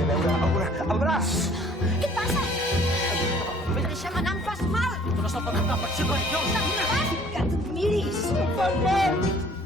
de veure el braç. Què et passa? Deixa'm anar, em fas mal! Tu no se'l pot tocar, pot ser perillós! Que et miris! Em fas mal.